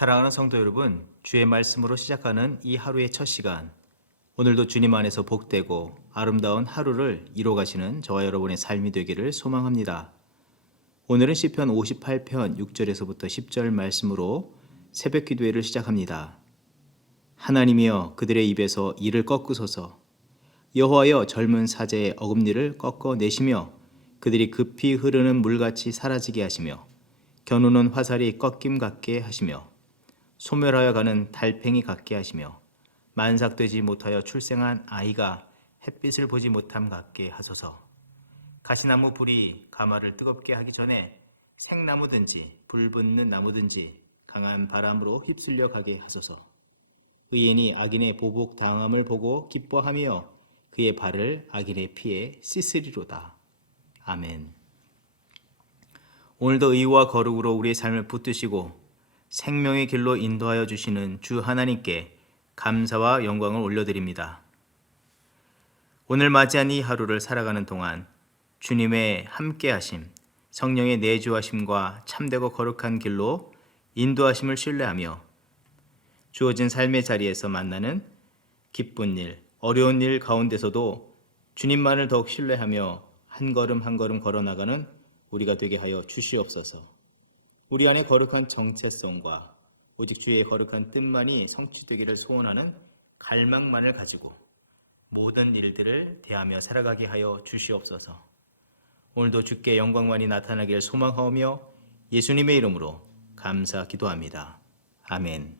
사랑하는 성도 여러분, 주의 말씀으로 시작하는 이 하루의 첫 시간, 오늘도 주님 안에서 복되고 아름다운 하루를 이뤄가시는 저와 여러분의 삶이 되기를 소망합니다. 오늘은 시편 58편 6절에서부터 10절 말씀으로 새벽 기도회를 시작합니다. 하나님이여 그들의 입에서 이를 꺾으소서. 여호와여 젊은 사제의 어금니를 꺾어내시며 그들이 급히 흐르는 물같이 사라지게 하시며 겨누는 화살이 꺾임 같게 하시며 소멸하여 가는 달팽이 같게 하시며 만삭되지 못하여 출생한 아이가 햇빛을 보지 못함 같게 하소서. 가시나무 불이 가마를 뜨겁게 하기 전에 생나무든지 불 붙는 나무든지 강한 바람으로 휩쓸려 가게 하소서. 의인이 악인의 보복 당함을 보고 기뻐하며 그의 발을 악인의 피에 씻으리로다. 아멘. 오늘도 의와 거룩으로 우리의 삶을 붙드시고 생명의 길로 인도하여 주시는 주 하나님께 감사와 영광을 올려드립니다. 오늘 맞이한 이 하루를 살아가는 동안 주님의 함께하심, 성령의 내주하심과 참되고 거룩한 길로 인도하심을 신뢰하며 주어진 삶의 자리에서 만나는 기쁜 일, 어려운 일 가운데서도 주님만을 더욱 신뢰하며 한 걸음 한 걸음 걸어나가는 우리가 되게 하여 주시옵소서. 우리 안에 거룩한 정체성과 오직 주의 거룩한 뜻만이 성취되기를 소원하는 갈망만을 가지고 모든 일들을 대하며 살아가게 하여 주시옵소서. 오늘도 주께 영광만이 나타나기를 소망하오며 예수님의 이름으로 감사 기도합니다. 아멘.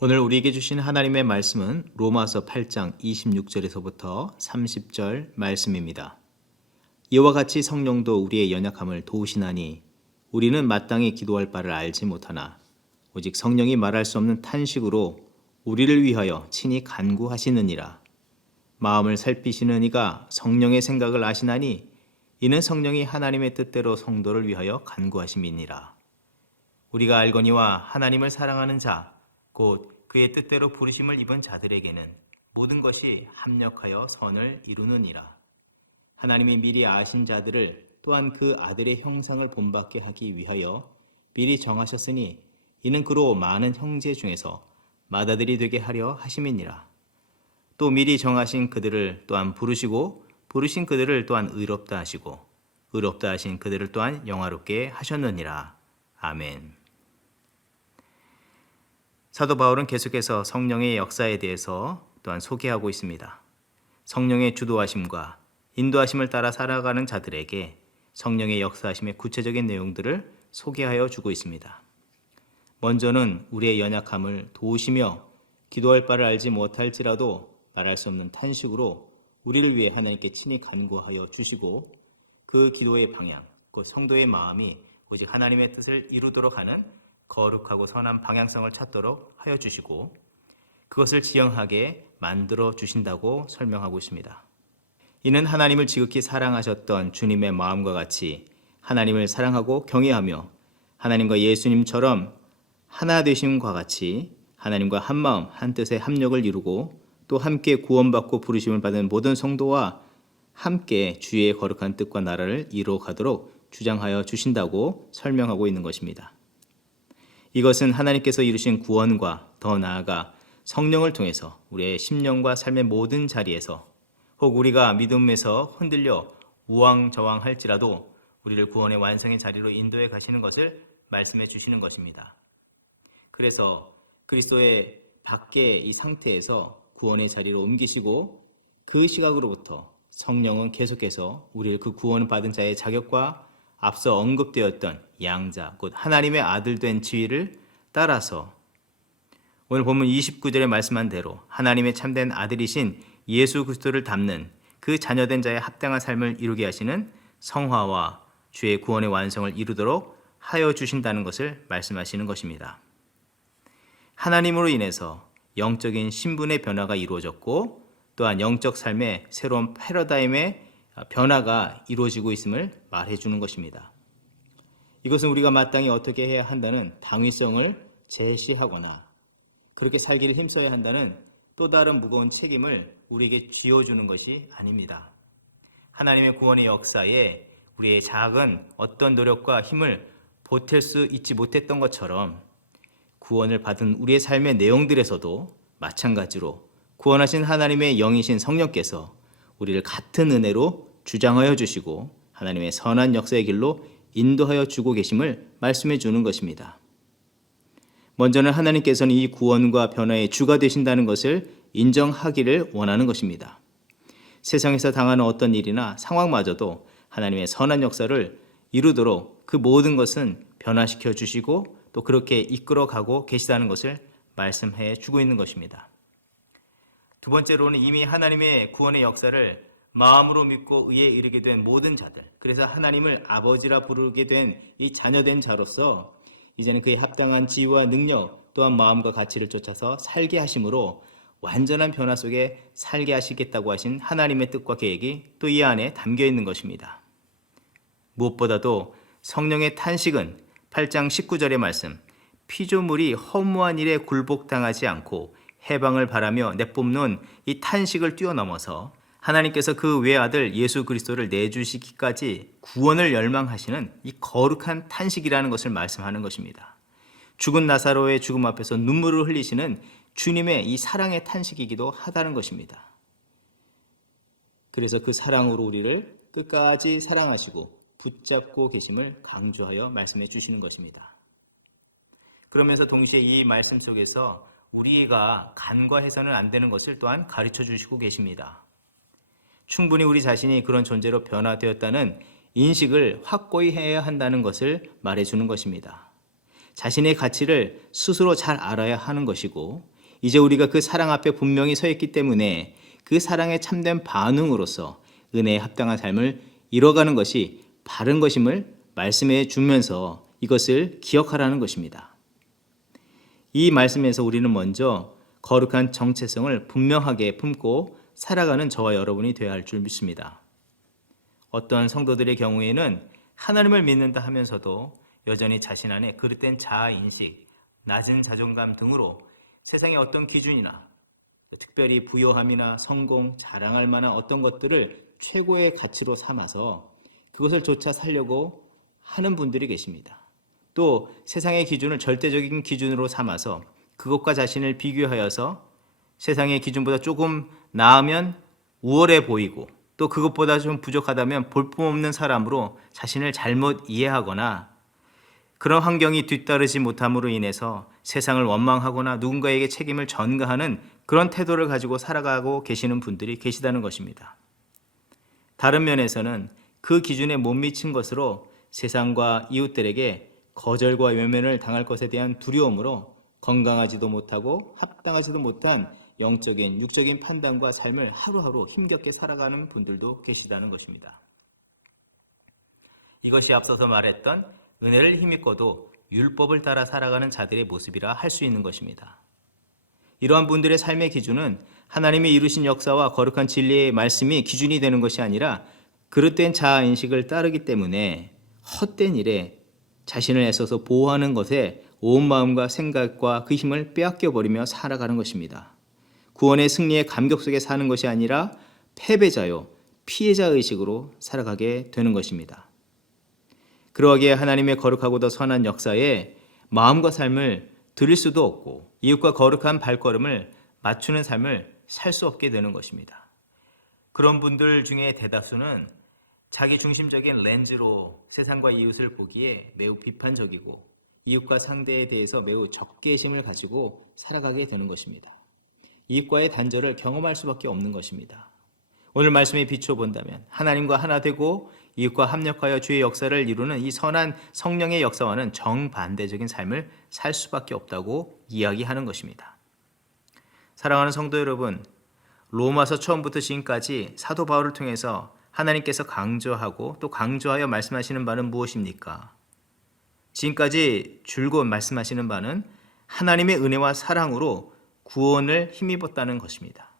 오늘 우리에게 주신 하나님의 말씀은 로마서 8장 26절에서부터 30절 말씀입니다. 이와 같이 성령도 우리의 연약함을 도우시나니 우리는 마땅히 기도할 바를 알지 못하나 오직 성령이 말할 수 없는 탄식으로 우리를 위하여 친히 간구하시느니라. 마음을 살피시는 이가 성령의 생각을 아시나니 이는 성령이 하나님의 뜻대로 성도를 위하여 간구하심이니라. 우리가 알거니와 하나님을 사랑하는 자, 곧 그의 뜻대로 부르심을 입은 자들에게는 모든 것이 합력하여 선을 이루느니라. 하나님이 미리 아신 자들을 또한 그 아들의 형상을 본받게 하기 위하여 미리 정하셨으니 이는 그로 많은 형제 중에서 맏아들이 되게 하려 하심이니라. 또 미리 정하신 그들을 또한 부르시고 부르신 그들을 또한 의롭다 하시고 의롭다 하신 그들을 또한 영화롭게 하셨느니라. 아멘. 사도 바울은 계속해서 성령의 역사에 대해서 또한 소개하고 있습니다. 성령의 주도하심과 인도하심을 따라 살아가는 자들에게 성령의 역사하심의 구체적인 내용들을 소개하여 주고 있습니다. 먼저는 우리의 연약함을 도우시며 기도할 바를 알지 못할지라도 말할 수 없는 탄식으로 우리를 위해 하나님께 친히 간구하여 주시고 그 기도의 방향, 그 성도의 마음이 오직 하나님의 뜻을 이루도록 하는 거룩하고 선한 방향성을 찾도록 하여 주시고 그것을 지향하게 만들어 주신다고 설명하고 있습니다. 이는 하나님을 지극히 사랑하셨던 주님의 마음과 같이 하나님을 사랑하고 경외하며 하나님과 예수님처럼 하나 되심과 같이 하나님과 한 마음 한 뜻의 합력을 이루고 또 함께 구원받고 부르심을 받은 모든 성도와 함께 주의 거룩한 뜻과 나라를 이루어가도록 주장하여 주신다고 설명하고 있는 것입니다. 이것은 하나님께서 이루신 구원과 더 나아가 성령을 통해서 우리의 심령과 삶의 모든 자리에서 혹 우리가 믿음에서 흔들려 우왕좌왕할지라도 우리를 구원의 완성의 자리로 인도해 가시는 것을 말씀해 주시는 것입니다. 그래서 그리스도의 밖의 이 상태에서 구원의 자리로 옮기시고 그 시각으로부터 성령은 계속해서 우리를 그 구원을 받은 자의 자격과 앞서 언급되었던 양자, 곧 하나님의 아들 된 지위를 따라서 오늘 본문 29절에 말씀한 대로 하나님의 참된 아들이신 예수 그리스도를 닮는 그 자녀된 자의 합당한 삶을 이루게 하시는 성화와 주의 구원의 완성을 이루도록 하여 주신다는 것을 말씀하시는 것입니다. 하나님으로 인해서 영적인 신분의 변화가 이루어졌고 또한 영적 삶의 새로운 패러다임의 변화가 이루어지고 있음을 말해주는 것입니다. 이것은 우리가 마땅히 어떻게 해야 한다는 당위성을 제시하거나 그렇게 살기를 힘써야 한다는 또 다른 무거운 책임을 우리에게 쥐어주는 것이 아닙니다. 하나님의 구원의 역사에 우리의 작은 어떤 노력과 힘을 보탤 수 있지 못했던 것처럼 구원을 받은 우리의 삶의 내용들에서도 마찬가지로 구원하신 하나님의 영이신 성령께서 우리를 같은 은혜로 주장하여 주시고 하나님의 선한 역사의 길로 인도하여 주고 계심을 말씀해 주는 것입니다. 먼저는 하나님께서는 이 구원과 변화의 주가 되신다는 것을 인정하기를 원하는 것입니다. 세상에서 당하는 어떤 일이나 상황마저도 하나님의 선한 역사를 이루도록 그 모든 것은 변화시켜 주시고 또 그렇게 이끌어가고 계시다는 것을 말씀해 주고 있는 것입니다. 두 번째로는 이미 하나님의 구원의 역사를 마음으로 믿고 의에 이르게 된 모든 자들, 그래서 하나님을 아버지라 부르게 된 이 자녀된 자로서 이제는 그에 합당한 지위와 능력 또한 마음과 가치를 쫓아서 살게 하심으로 완전한 변화 속에 살게 하시겠다고 하신 하나님의 뜻과 계획이 또 이 안에 담겨 있는 것입니다. 무엇보다도 성령의 탄식은 8장 19절의 말씀, 피조물이 허무한 일에 굴복당하지 않고 해방을 바라며 내뿜는 이 탄식을 뛰어넘어서 하나님께서 그 외아들 예수 그리스도를 내주시기까지 구원을 열망하시는 이 거룩한 탄식이라는 것을 말씀하는 것입니다. 죽은 나사로의 죽음 앞에서 눈물을 흘리시는 주님의 이 사랑의 탄식이기도 하다는 것입니다. 그래서 그 사랑으로 우리를 끝까지 사랑하시고 붙잡고 계심을 강조하여 말씀해 주시는 것입니다. 그러면서 동시에 이 말씀 속에서 우리가 간과해서는 안 되는 것을 또한 가르쳐 주시고 계십니다. 충분히 우리 자신이 그런 존재로 변화되었다는 인식을 확고히 해야 한다는 것을 말해주는 것입니다. 자신의 가치를 스스로 잘 알아야 하는 것이고 이제 우리가 그 사랑 앞에 분명히 서 있기 때문에 그 사랑에 참된 반응으로서 은혜에 합당한 삶을 이뤄가는 것이 바른 것임을 말씀해 주면서 이것을 기억하라는 것입니다. 이 말씀에서 우리는 먼저 거룩한 정체성을 분명하게 품고 살아가는 저와 여러분이 되어야 할 줄 믿습니다. 어떤 성도들의 경우에는 하나님을 믿는다 하면서도 여전히 자신 안에 그릇된 자아인식, 낮은 자존감 등으로 세상의 어떤 기준이나 특별히 부요함이나 성공, 자랑할 만한 어떤 것들을 최고의 가치로 삼아서 그것을 쫓아 살려고 하는 분들이 계십니다. 또 세상의 기준을 절대적인 기준으로 삼아서 그것과 자신을 비교하여서 세상의 기준보다 조금 나으면 우월해 보이고 또 그것보다 좀 부족하다면 볼품없는 사람으로 자신을 잘못 이해하거나 그런 환경이 뒤따르지 못함으로 인해서 세상을 원망하거나 누군가에게 책임을 전가하는 그런 태도를 가지고 살아가고 계시는 분들이 계시다는 것입니다. 다른 면에서는 그 기준에 못 미친 것으로 세상과 이웃들에게 거절과 외면을 당할 것에 대한 두려움으로 건강하지도 못하고 합당하지도 못한 영적인, 육적인 판단과 삶을 하루하루 힘겹게 살아가는 분들도 계시다는 것입니다. 이것이 앞서서 말했던 은혜를 힘입고도 율법을 따라 살아가는 자들의 모습이라 할 수 있는 것입니다. 이러한 분들의 삶의 기준은 하나님이 이루신 역사와 거룩한 진리의 말씀이 기준이 되는 것이 아니라 그릇된 자아인식을 따르기 때문에 헛된 일에 자신을 애써서 보호하는 것에 온 마음과 생각과 그 힘을 빼앗겨버리며 살아가는 것입니다. 구원의 승리의 감격 속에 사는 것이 아니라 패배자요, 피해자 의식으로 살아가게 되는 것입니다. 그러하기에 하나님의 거룩하고도 선한 역사에 마음과 삶을 드릴 수도 없고 이웃과 거룩한 발걸음을 맞추는 삶을 살 수 없게 되는 것입니다. 그런 분들 중에 대다수는 자기 중심적인 렌즈로 세상과 이웃을 보기에 매우 비판적이고 이웃과 상대에 대해서 매우 적개심을 가지고 살아가게 되는 것입니다. 이웃과의 단절을 경험할 수밖에 없는 것입니다. 오늘 말씀에 비춰본다면 하나님과 하나 되고 이웃과 합력하여 주의 역사를 이루는 이 선한 성령의 역사와는 정반대적인 삶을 살 수밖에 없다고 이야기하는 것입니다. 사랑하는 성도 여러분, 로마서 처음부터 지금까지 사도 바울을 통해서 하나님께서 강조하고 또 강조하여 말씀하시는 바는 무엇입니까? 지금까지 줄곧 말씀하시는 바는 하나님의 은혜와 사랑으로 구원을 힘입었다는 것입니다.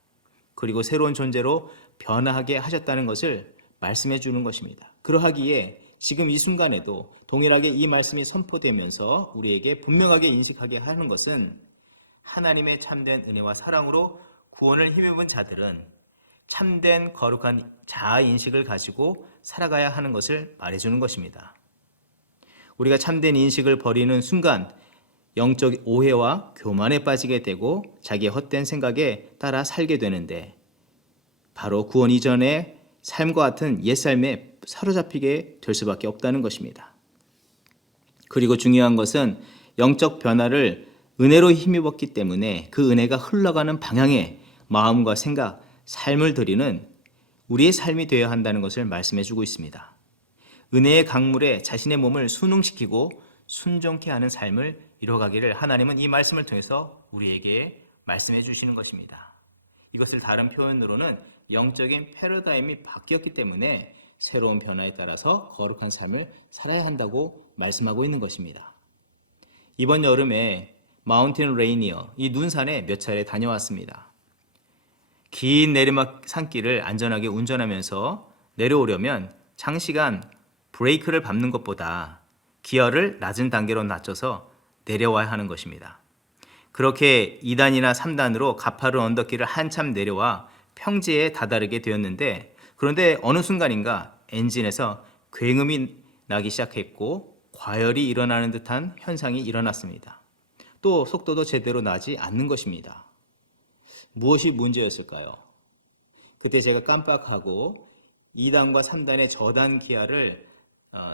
그리고 새로운 존재로 변화하게 하셨다는 것을 말씀해 주는 것입니다. 그러하기에 지금 이 순간에도 동일하게 이 말씀이 선포되면서 우리에게 분명하게 인식하게 하는 것은 하나님의 참된 은혜와 사랑으로 구원을 힘입은 자들은 참된 거룩한 자아인식을 가지고 살아가야 하는 것을 말해주는 것입니다. 우리가 참된 인식을 버리는 순간 영적 오해와 교만에 빠지게 되고 자기의 헛된 생각에 따라 살게 되는데 바로 구원 이전의 삶과 같은 옛삶에 사로잡히게 될 수밖에 없다는 것입니다. 그리고 중요한 것은 영적 변화를 은혜로 힘입었기 때문에 그 은혜가 흘러가는 방향에 마음과 생각, 삶을 드리는 우리의 삶이 되어야 한다는 것을 말씀해 주고 있습니다. 은혜의 강물에 자신의 몸을 순응시키고 순종케 하는 삶을 이뤄가기를 하나님은 이 말씀을 통해서 우리에게 말씀해 주시는 것입니다. 이것을 다른 표현으로는 영적인 패러다임이 바뀌었기 때문에 새로운 변화에 따라서 거룩한 삶을 살아야 한다고 말씀하고 있는 것입니다. 이번 여름에 마운틴 레이니어, 이 눈산에 몇 차례 다녀왔습니다. 긴 내리막 산길을 안전하게 운전하면서 내려오려면 장시간 브레이크를 밟는 것보다 기어를 낮은 단계로 낮춰서 내려와야 하는 것입니다. 그렇게 2단이나 3단으로 가파른 언덕길을 한참 내려와 평지에 다다르게 되었는데 그런데 어느 순간인가 엔진에서 굉음이 나기 시작했고 과열이 일어나는 듯한 현상이 일어났습니다. 또 속도도 제대로 나지 않는 것입니다. 무엇이 문제였을까요? 그때 제가 깜빡하고 2단과 3단의 저단 기아를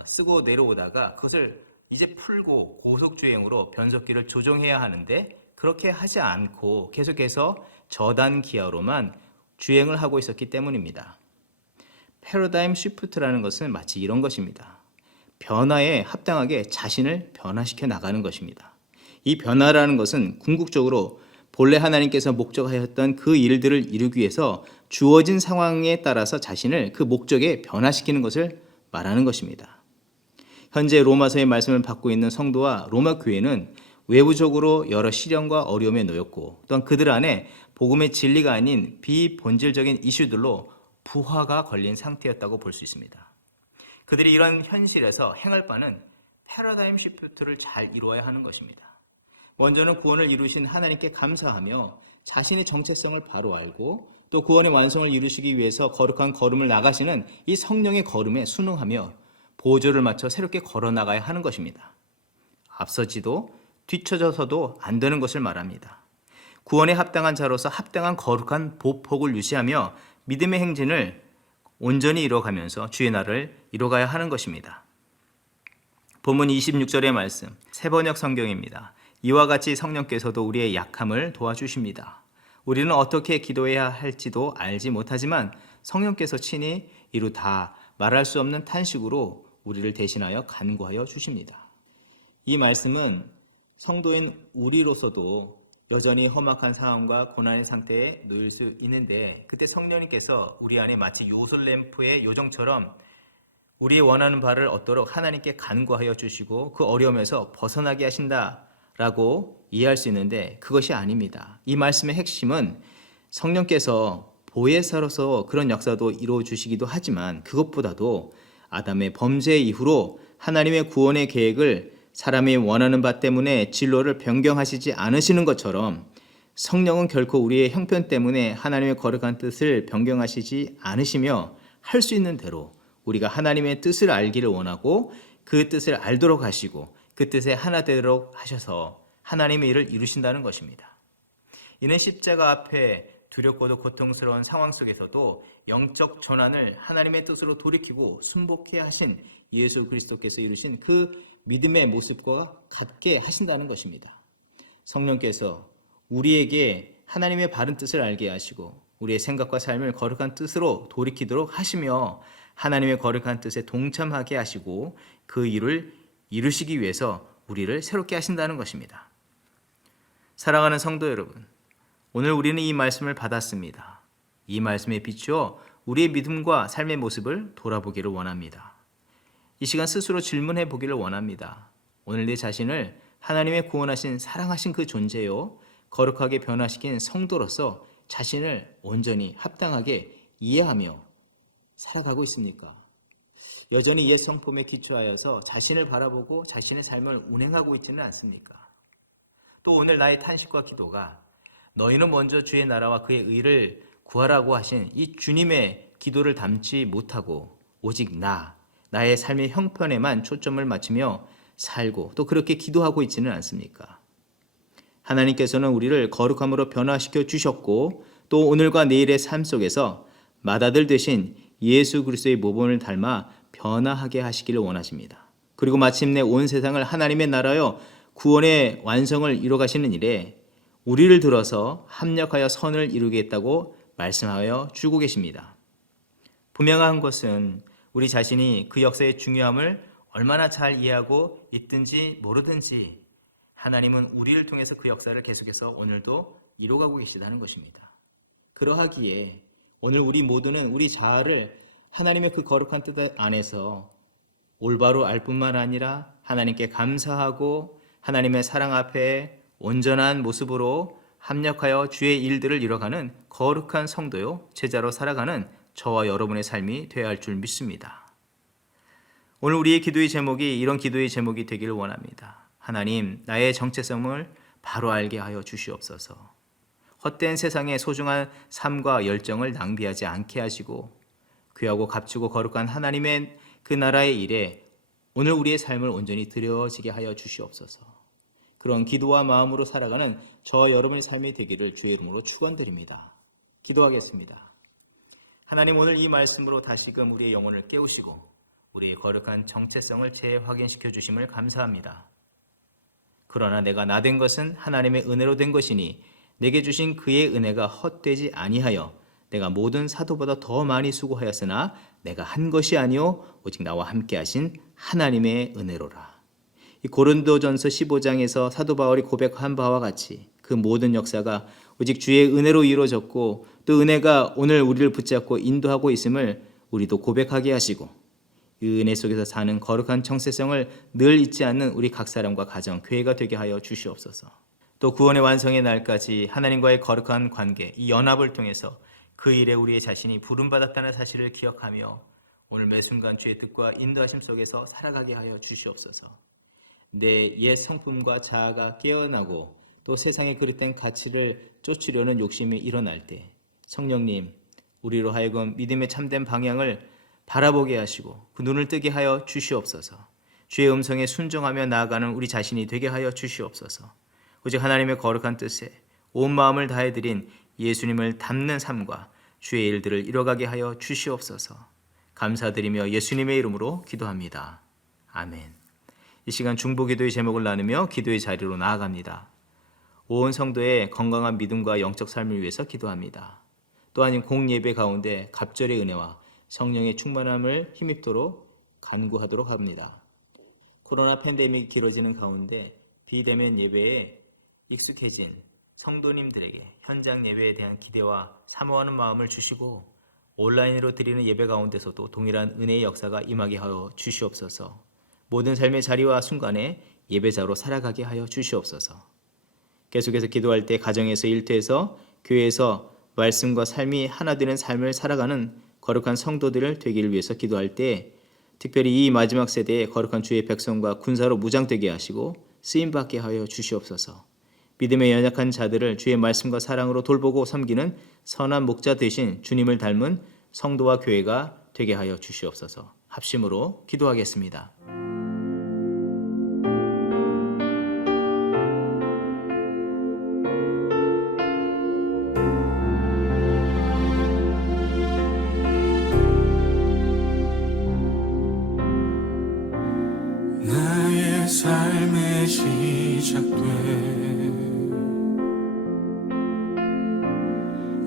쓰고 내려오다가 그것을 이제 풀고 고속주행으로 변속기를 조정해야 하는데 그렇게 하지 않고 계속해서 저단 기아로만 주행을 하고 있었기 때문입니다. 패러다임 시프트라는 것은 마치 이런 것입니다. 변화에 합당하게 자신을 변화시켜 나가는 것입니다. 이 변화라는 것은 궁극적으로 본래 하나님께서 목적하였던 그 일들을 이루기 위해서 주어진 상황에 따라서 자신을 그 목적에 변화시키는 것을 말하는 것입니다. 현재 로마서의 말씀을 받고 있는 성도와 로마 교회는 외부적으로 여러 시련과 어려움에 놓였고 또한 그들 안에 복음의 진리가 아닌 비본질적인 이슈들로 부하가 걸린 상태였다고 볼 수 있습니다. 그들이 이런 현실에서 행할 바는 패러다임 시프트를 잘 이루어야 하는 것입니다. 먼저는 구원을 이루신 하나님께 감사하며 자신의 정체성을 바로 알고 또 구원의 완성을 이루시기 위해서 거룩한 걸음을 나가시는 이 성령의 걸음에 순응하며 보조를 맞춰 새롭게 걸어나가야 하는 것입니다. 앞서지도 뒤처져서도 안 되는 것을 말합니다. 구원에 합당한 자로서 합당한 거룩한 보폭을 유지하며 믿음의 행진을 온전히 이뤄가면서 주의 날을 이뤄가야 하는 것입니다. 본문 26절의 말씀, 새번역 성경입니다. 이와 같이 성령께서도 우리의 약함을 도와주십니다. 우리는 어떻게 기도해야 할지도 알지 못하지만 성령께서 친히 이루 다 말할 수 없는 탄식으로 우리를 대신하여 간구하여 주십니다. 이 말씀은 성도인 우리로서도 여전히 험악한 상황과 고난의 상태에 놓일 수 있는데 그때 성령님께서 우리 안에 마치 요술램프의 요정처럼 우리의 원하는 바를 얻도록 하나님께 간구하여 주시고 그 어려움에서 벗어나게 하신다라고 이해할 수 있는데 그것이 아닙니다. 이 말씀의 핵심은 성령께서 보혜사로서 그런 역사도 이루어 주시기도 하지만 그것보다도 아담의 범죄 이후로 하나님의 구원의 계획을 사람이 원하는 바 때문에 진로를 변경하시지 않으시는 것처럼 성령은 결코 우리의 형편 때문에 하나님의 거룩한 뜻을 변경하시지 않으시며 할 수 있는 대로 우리가 하나님의 뜻을 알기를 원하고 그 뜻을 알도록 하시고 그 뜻에 하나 되도록 하셔서 하나님의 일을 이루신다는 것입니다. 이는 십자가 앞에 두렵고도 고통스러운 상황 속에서도 영적 전환을 하나님의 뜻으로 돌이키고 순복해 하신 예수 그리스도께서 이루신 그 믿음의 모습과 같게 하신다는 것입니다. 성령께서 우리에게 하나님의 바른 뜻을 알게 하시고 우리의 생각과 삶을 거룩한 뜻으로 돌이키도록 하시며 하나님의 거룩한 뜻에 동참하게 하시고 그 일을 이루시기 위해서 우리를 새롭게 하신다는 것입니다. 사랑하는 성도 여러분, 오늘 우리는 이 말씀을 받았습니다. 이 말씀에 비추어 우리의 믿음과 삶의 모습을 돌아보기를 원합니다. 이 시간 스스로 질문해 보기를 원합니다. 오늘 내 자신을 하나님의 구원하신 사랑하신 그 존재요 거룩하게 변화시킨 성도로서 자신을 온전히 합당하게 이해하며 살아가고 있습니까? 여전히 옛 성품에 기초하여서 자신을 바라보고 자신의 삶을 운행하고 있지는 않습니까? 또 오늘 나의 탄식과 기도가 너희는 먼저 주의 나라와 그의 의를 구하라고 하신 이 주님의 기도를 담지 못하고 오직 나의 삶의 형편에만 초점을 맞추며 살고 또 그렇게 기도하고 있지는 않습니까? 하나님께서는 우리를 거룩함으로 변화시켜 주셨고 또 오늘과 내일의 삶 속에서 맏아들 되신 예수 그리스도의 모범을 닮아 변화하게 하시기를 원하십니다. 그리고 마침내 온 세상을 하나님의 나라여 구원의 완성을 이뤄가시는 일에 우리를 들어서 합력하여 선을 이루겠다고 말씀하여 주고 계십니다. 분명한 것은 우리 자신이 그 역사의 중요함을 얼마나 잘 이해하고 있든지 모르든지 하나님은 우리를 통해서 그 역사를 계속해서 오늘도 이루어가고 계시다는 것입니다. 그러하기에 오늘 우리 모두는 우리 자아를 하나님의 그 거룩한 뜻 안에서 올바로 알 뿐만 아니라 하나님께 감사하고 하나님의 사랑 앞에 온전한 모습으로 합력하여 주의 일들을 이뤄가는 거룩한 성도요 제자로 살아가는 저와 여러분의 삶이 되어야 할 줄 믿습니다. 오늘 우리의 기도의 제목이 이런 기도의 제목이 되기를 원합니다. 하나님, 나의 정체성을 바로 알게 하여 주시옵소서. 헛된 세상의 소중한 삶과 열정을 낭비하지 않게 하시고 귀하고 값지고 거룩한 하나님의 그 나라의 일에 오늘 우리의 삶을 온전히 드려지게 하여 주시옵소서. 그런 기도와 마음으로 살아가는 저와 여러분의 삶이 되기를 주의 이름으로 축원드립니다. 기도하겠습니다. 하나님, 오늘 이 말씀으로 다시금 우리의 영혼을 깨우시고 우리의 거룩한 정체성을 재확인시켜 주심을 감사합니다. 그러나 내가 나 된 것은 하나님의 은혜로 된 것이니 내게 주신 그의 은혜가 헛되지 아니하여 내가 모든 사도보다 더 많이 수고하였으나 내가 한 것이 아니요 오직 나와 함께 하신 하나님의 은혜로라. 이 고린도전서 15장에서 사도 바울이 고백한 바와 같이 그 모든 역사가 오직 주의 은혜로 이루어졌고 또 은혜가 오늘 우리를 붙잡고 인도하고 있음을 우리도 고백하게 하시고 이 은혜 속에서 사는 거룩한 정체성을 늘 잊지 않는 우리 각 사람과 가정, 교회가 되게 하여 주시옵소서. 또 구원의 완성의 날까지 하나님과의 거룩한 관계, 이 연합을 통해서 그 일에 우리의 자신이 부름받았다는 사실을 기억하며 오늘 매 순간 주의 뜻과 인도하심 속에서 살아가게 하여 주시옵소서. 내 옛 성품과 자아가 깨어나고 또 세상에 그릇된 가치를 쫓으려는 욕심이 일어날 때 성령님, 우리로 하여금 믿음의 참된 방향을 바라보게 하시고 그 눈을 뜨게 하여 주시옵소서. 주의 음성에 순종하며 나아가는 우리 자신이 되게 하여 주시옵소서. 오직 하나님의 거룩한 뜻에 온 마음을 다해드린 예수님을 닮는 삶과 주의 일들을 이뤄가게 하여 주시옵소서. 감사드리며 예수님의 이름으로 기도합니다. 아멘. 이 시간 중보기도의 제목을 나누며 기도의 자리로 나아갑니다. 온 성도의 건강한 믿음과 영적 삶을 위해서 기도합니다. 또한 공예배 가운데 갑절의 은혜와 성령의 충만함을 힘입도록 간구하도록 합니다. 코로나 팬데믹이 길어지는 가운데 비대면 예배에 익숙해진 성도님들에게 현장 예배에 대한 기대와 사모하는 마음을 주시고 온라인으로 드리는 예배 가운데서도 동일한 은혜의 역사가 임하게 하여 주시옵소서. 모든 삶의 자리와 순간에 예배자로 살아가게 하여 주시옵소서. 계속해서 기도할 때 가정에서, 일터에서, 교회에서 말씀과 삶이 하나 되는 삶을 살아가는 거룩한 성도들을 되기를 위해서 기도할 때 특별히 이 마지막 세대의 거룩한 주의 백성과 군사로 무장되게 하시고 쓰임받게 하여 주시옵소서. 믿음에 연약한 자들을 주의 말씀과 사랑으로 돌보고 섬기는 선한 목자 되신 주님을 닮은 성도와 교회가 되게 하여 주시옵소서. 합심으로 기도하겠습니다. 나의 삶의 시작돼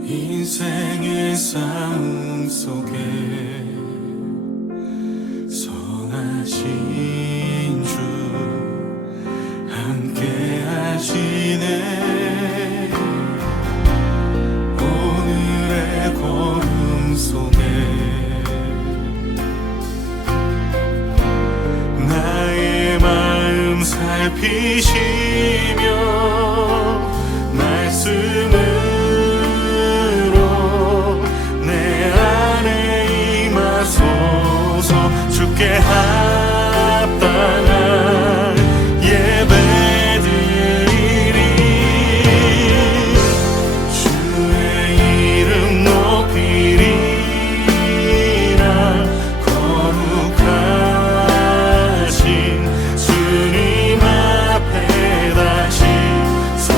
인생의 싸움 속에 선하신 주 함께 하시네. 오늘의 걸음 속에 나의 마음 살피시며 말씀을 주께 합당한 예배 드리리. 주의 이름 높이리라. 거룩하신 주님 앞에 다시 서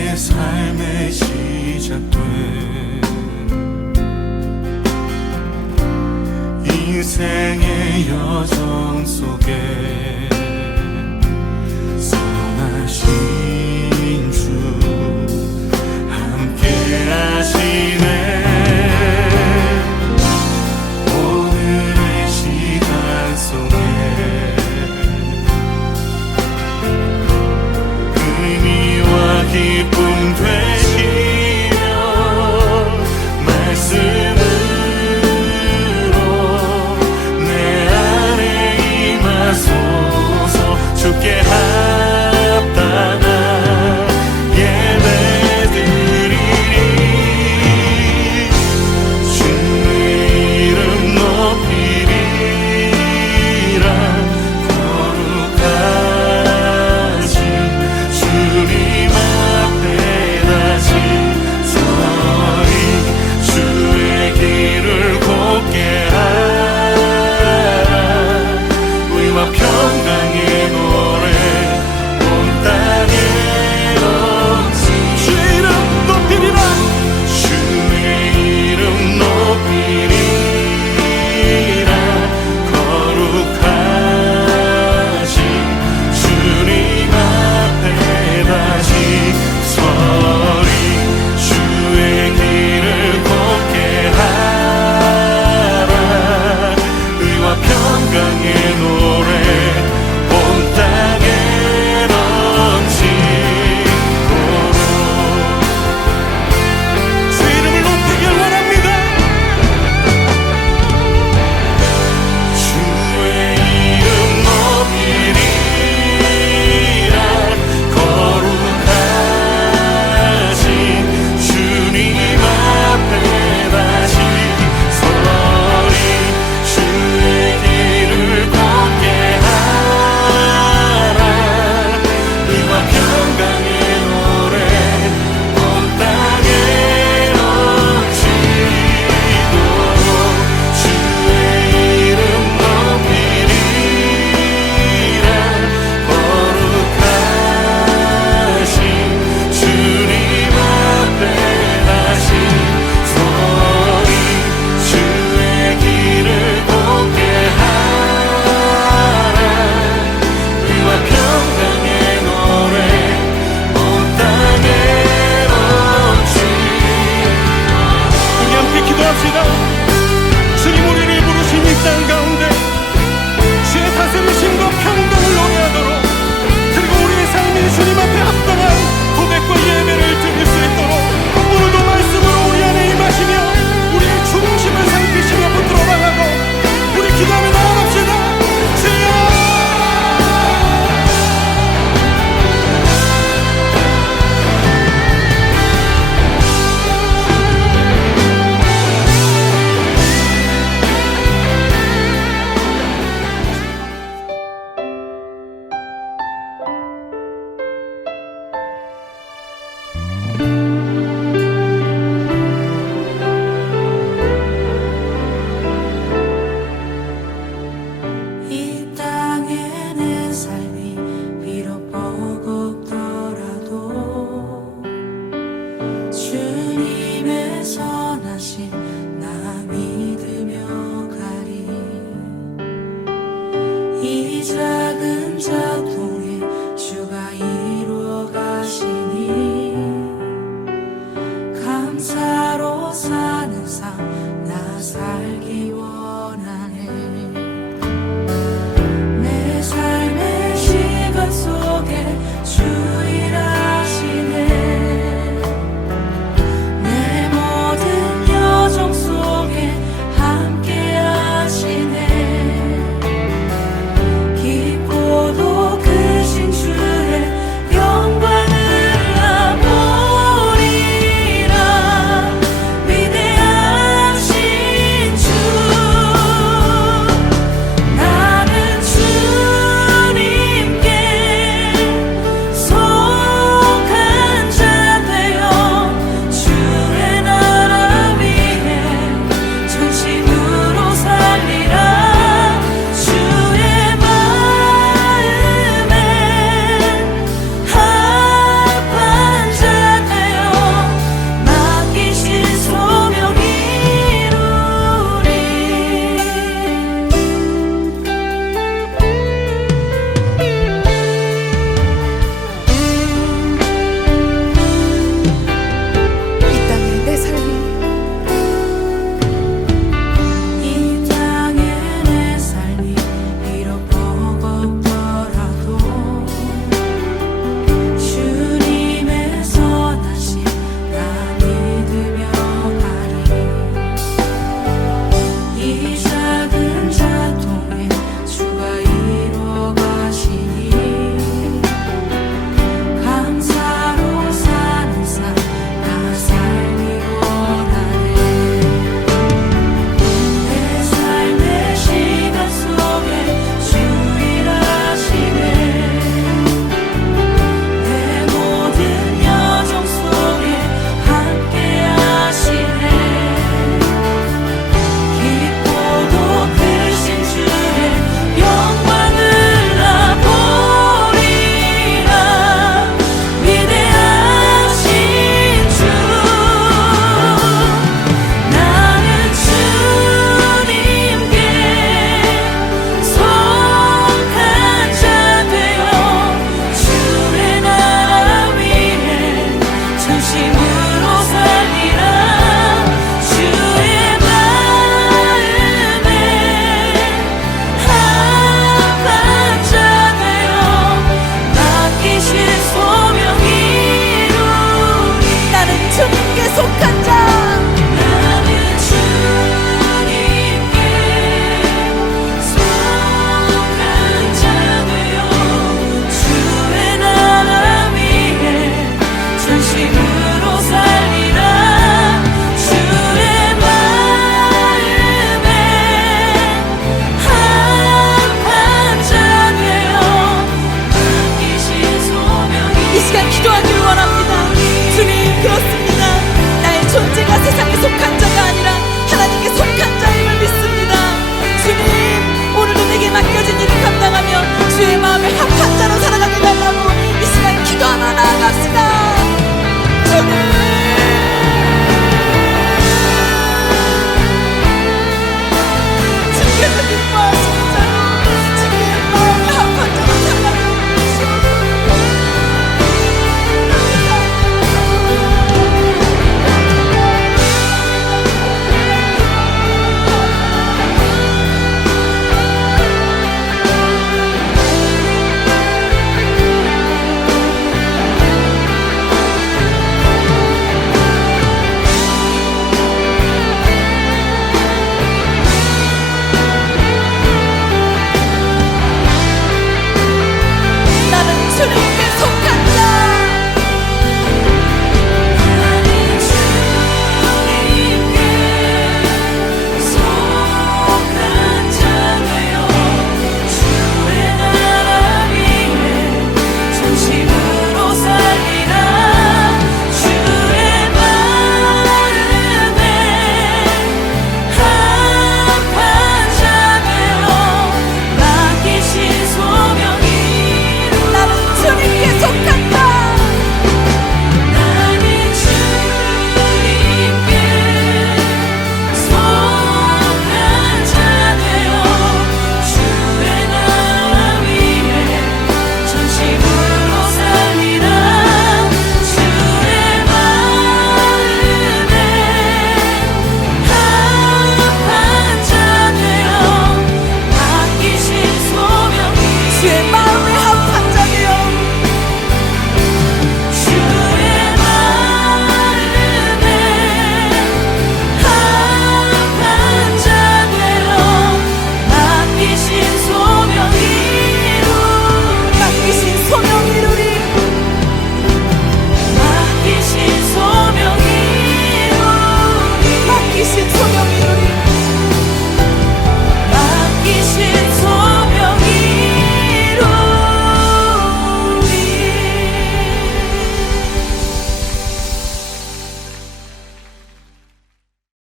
우리의 삶의 시작된 인생의 여정 속에 선하신 주 함께 하시네. 오늘의 시간 속에 의미와 기쁨